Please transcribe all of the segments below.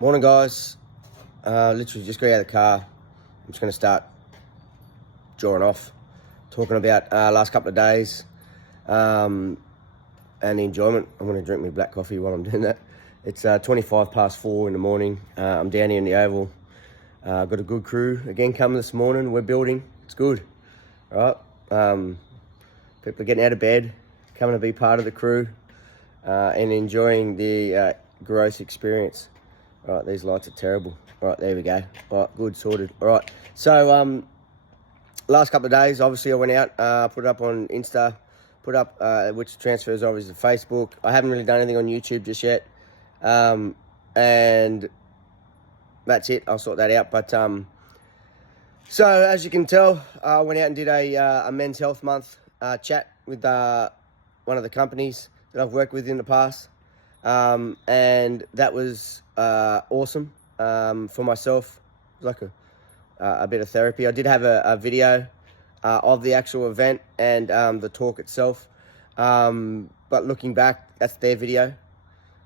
Morning, guys. Literally just got out of the car. I'm just going to start drawing off, talking about last couple of days and the enjoyment. I'm going to drink my black coffee while I'm doing that. It's 4:25 in the morning. I'm down here in the Oval. Got a good crew again coming this morning. We're building. It's good. All right. People are getting out of bed, coming to be part of the crew and enjoying the growth experience. All right, these lights are terrible. All right, there we go. All right, good, sorted. All right, so last couple of days, obviously I went out, put it up on Insta, put up, which transfers obviously to Facebook. I haven't really done anything on YouTube just yet. And that's it, I'll sort that out. But so as you can tell, I went out and did a Men's Health Month chat with one of the companies that I've worked with in the past. And that was awesome for myself. It was like a bit of therapy. I did have a video of the actual event and the talk itself. But looking back, that's their video.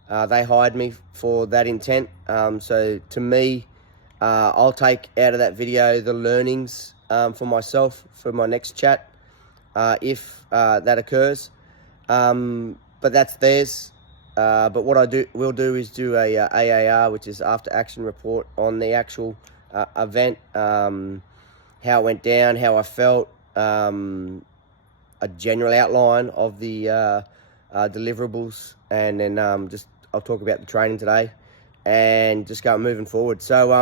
They hired me for that intent. So to me, I'll take out of that video the learnings for myself for my next chat, if that occurs. But that's theirs. But what we'll do is do a AAR, which is after action report on the actual event, how it went down, how I felt, a general outline of the deliverables, and then I'll talk about the training today, and just go moving forward. So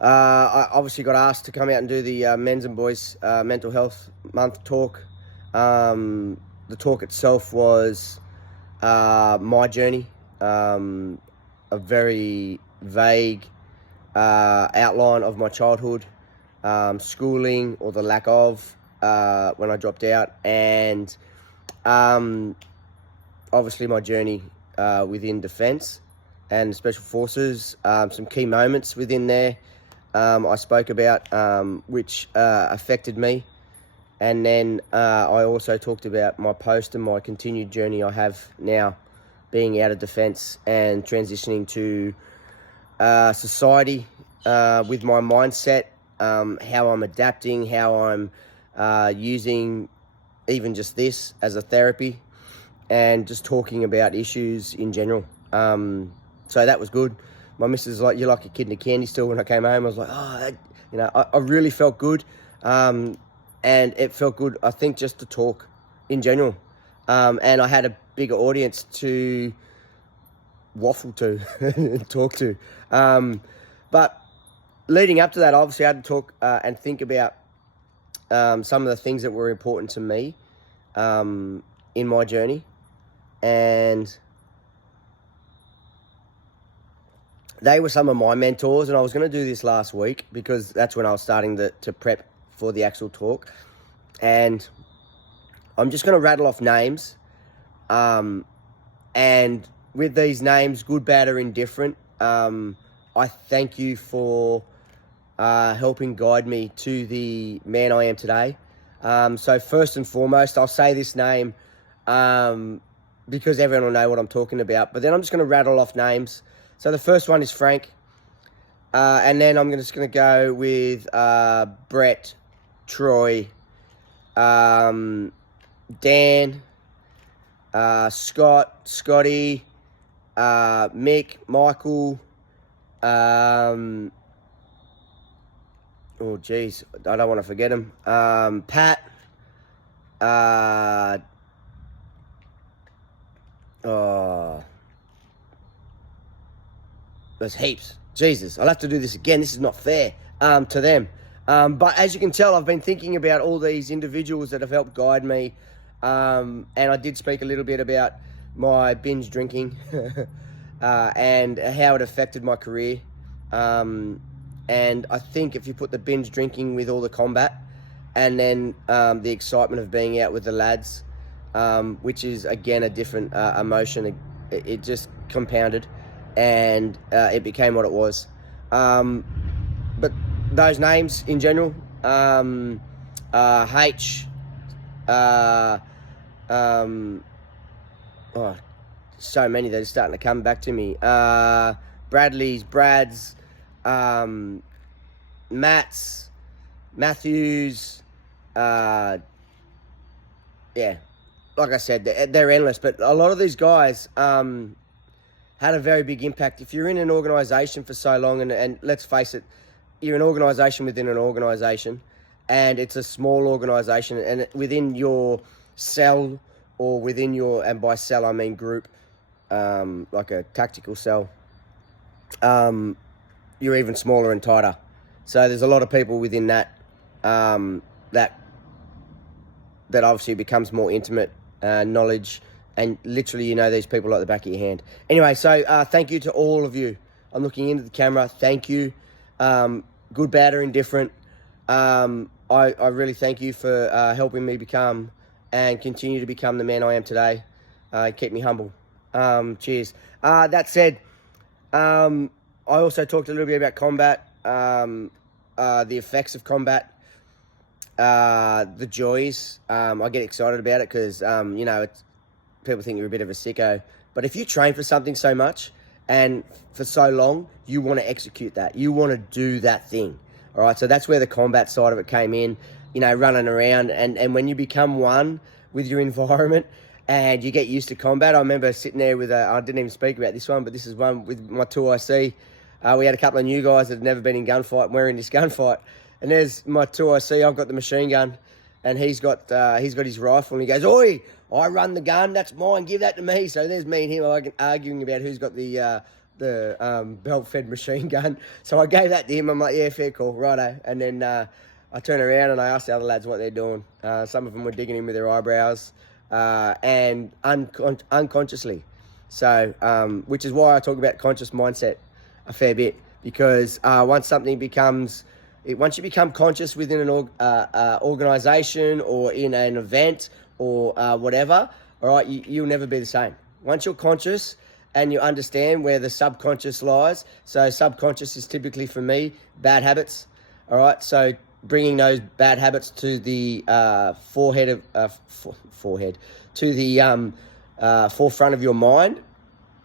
I obviously got asked to come out and do the men's and boys mental health month talk. The talk itself was my journey, a very vague outline of my childhood, schooling or the lack of when I dropped out, and obviously my journey within defence and special forces, some key moments within there I spoke about, which affected me. And then I also talked about my post and my continued journey I have now, being out of defence and transitioning to society with my mindset, how I'm adapting, how I'm using even just this as a therapy, and just talking about issues in general. So that was good. My missus was like, "You're like a kid in a candy store." When I came home, I was like, I really felt good. And it felt good, I think, just to talk in general. And I had a bigger audience to waffle to and talk to. But leading up to that, obviously I had to talk and think about some of the things that were important to me in my journey. And they were some of my mentors, and I was going to do this last week because that's when I was starting to prep for the actual talk. And I'm just going to rattle off names, and with these names, good, bad, or indifferent, I thank you for helping guide me to the man I am today. So first and foremost, I'll say this name because everyone will know what I'm talking about, but then I'm just going to rattle off names. So the first one is Frank, and then I'm just going to go with Brett, Troy, Dan, Scott, Scotty, Mick, Michael, oh geez, I don't want to forget him, Pat, there's heaps. Jesus, I'll have to do this again. This is not fair to them. But as you can tell, I've been thinking about all these individuals that have helped guide me. And I did speak a little bit about my binge drinking and how it affected my career. And I think if you put the binge drinking with all the combat and then the excitement of being out with the lads, which is, again, a different emotion, it just compounded. And it became what it was. But those names in general, H, so many that are starting to come back to me. Bradley's, Brad's, Matt's, Matthews, yeah, like I said, they're endless. But a lot of these guys had a very big impact. If you're in an organisation for so long, and let's face it, you're an organisation within an organisation, and it's a small organisation, and within your cell, or within your, and by cell I mean group, like a tactical cell, you're even smaller and tighter. So there's a lot of people within that, that obviously becomes more intimate knowledge, and literally you know these people like the back of your hand. Anyway, so thank you to all of you. I'm looking into the camera. Thank you. Good, bad, or indifferent. I really thank you for helping me become and continue to become the man I am today. Keep me humble. Cheers. That said, I also talked a little bit about combat, the effects of combat, the joys. I get excited about it because, you know, people think you're a bit of a sicko. But if you train for something so much and for so long, you want to execute that. You want to do that thing. All right, so that's where the combat side of it came in, you know, running around. And when you become one with your environment and you get used to combat, I remember sitting there with I didn't even speak about this one, but this is one with my 2IC. We had a couple of new guys that had never been in gunfight, and we're in this gunfight. And there's my 2IC, I've got the machine gun, and he's got his rifle, and he goes, "Oi, I run the gun, that's mine, give that to me." So there's me and him arguing about who's got the belt-fed machine gun. So I gave that to him. I'm like, yeah, fair call, righto. And then I turn around and I ask the other lads what they're doing. Some of them were digging in with their eyebrows and unconsciously. So, which is why I talk about conscious mindset a fair bit, because once you become conscious within an organisation or in an event or whatever, all right, you'll never be the same. Once you're conscious and you understand where the subconscious lies. So subconscious is typically, for me, bad habits. All right, so bringing those bad habits to the forefront of your mind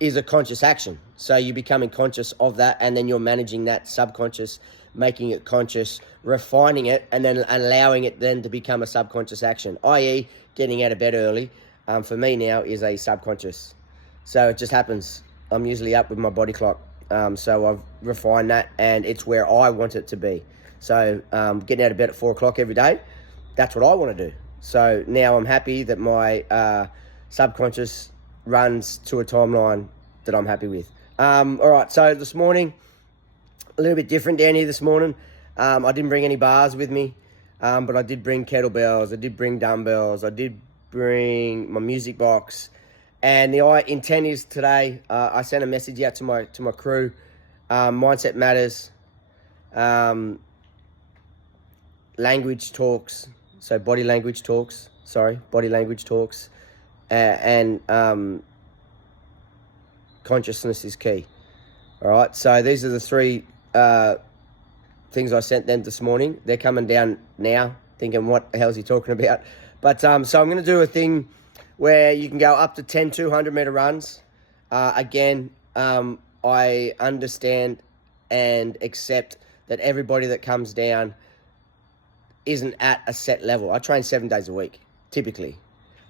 is a conscious action. So you're becoming conscious of that, and then you're managing that subconscious, making it conscious, refining it, and then allowing it then to become a subconscious action, i.e. getting out of bed early, for me now, is a subconscious. So it just happens. I'm usually up with my body clock. So I've refined that, and it's where I want it to be. So getting out of bed at 4 o'clock every day, that's what I want to do. So now I'm happy that my subconscious runs to a timeline that I'm happy with. All right, so this morning, a little bit different down here this morning. I didn't bring any bars with me, but I did bring kettlebells. I did bring dumbbells. I did bring my music box. And the intent is today, I sent a message out to my crew. Mindset matters. Language talks. So body language talks. And consciousness is key. All right. So these are the three things I sent them this morning. They're coming down now, thinking, what the hell is he talking about? But so I'm going to do a thing where you can go up to 10 200-meter runs. Again, I understand and accept that everybody that comes down isn't at a set level. I train 7 days a week, typically.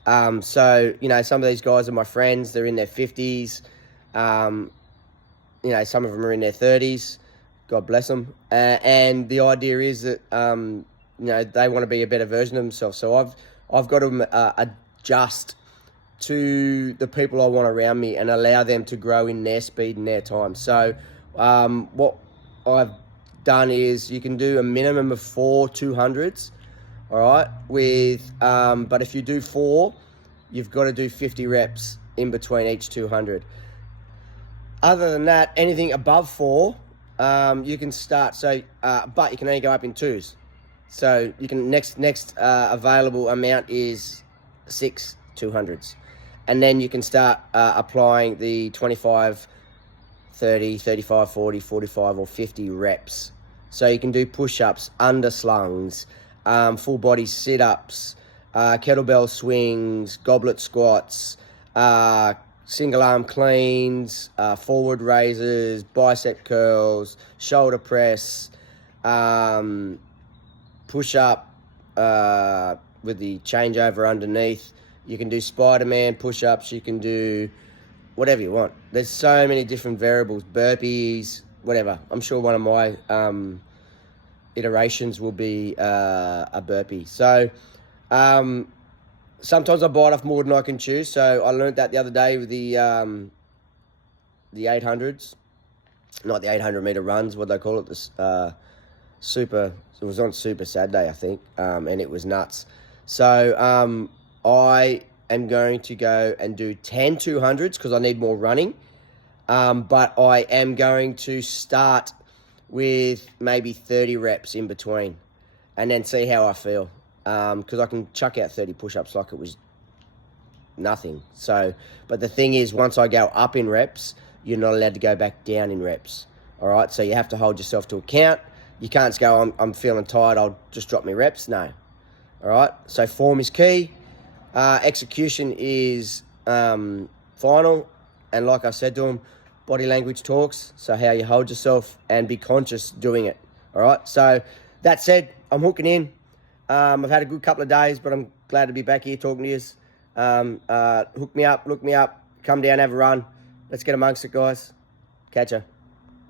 So, you know, some of these guys are my friends. They're in their 50s. You know, some of them are in their 30s. God bless them. And the idea is that, you know, they want to be a better version of themselves. So I've got to adjust to the people I want around me and allow them to grow in their speed and their time. So what I've done is you can do a minimum of 4 200s, all right, but if you do 4, you've got to do 50 reps in between each 200. Other than that, anything above 4, you can start, but you can only go up in 2s. So you can next available amount is 6 200s. And then you can start applying the 25, 30, 35, 40, 45, or 50 reps. So you can do push-ups, underslungs, full body sit-ups, kettlebell swings, goblet squats, single arm cleans, forward raises, bicep curls, shoulder press, push up with the changeover underneath. You can do Spider-Man push-ups. You can do whatever you want. There's so many different variables, burpees, whatever. I'm sure one of my iterations will be a burpee. So sometimes I bite off more than I can chew. So I learned that the other day with the 800s, not the 800-meter runs. What they call it, this super. It was on Super Saturday, I think, and it was nuts. So I am going to go and do 10 200s because I need more running. But I am going to start with maybe 30 reps in between and then see how I feel. Because I can chuck out 30 push-ups like it was nothing. So, but the thing is, once I go up in reps, you're not allowed to go back down in reps. All right, so you have to hold yourself to account. You can't just go, I'm feeling tired, I'll just drop my reps. No. All right, so form is key. Execution is final. And like I said to him, body language talks. So how you hold yourself and be conscious doing it. All right, so that said, I'm hooking in. I've had a good couple of days, but I'm glad to be back here talking to you. Hook me up, look me up, come down, have a run. Let's get amongst it, guys. Catch ya.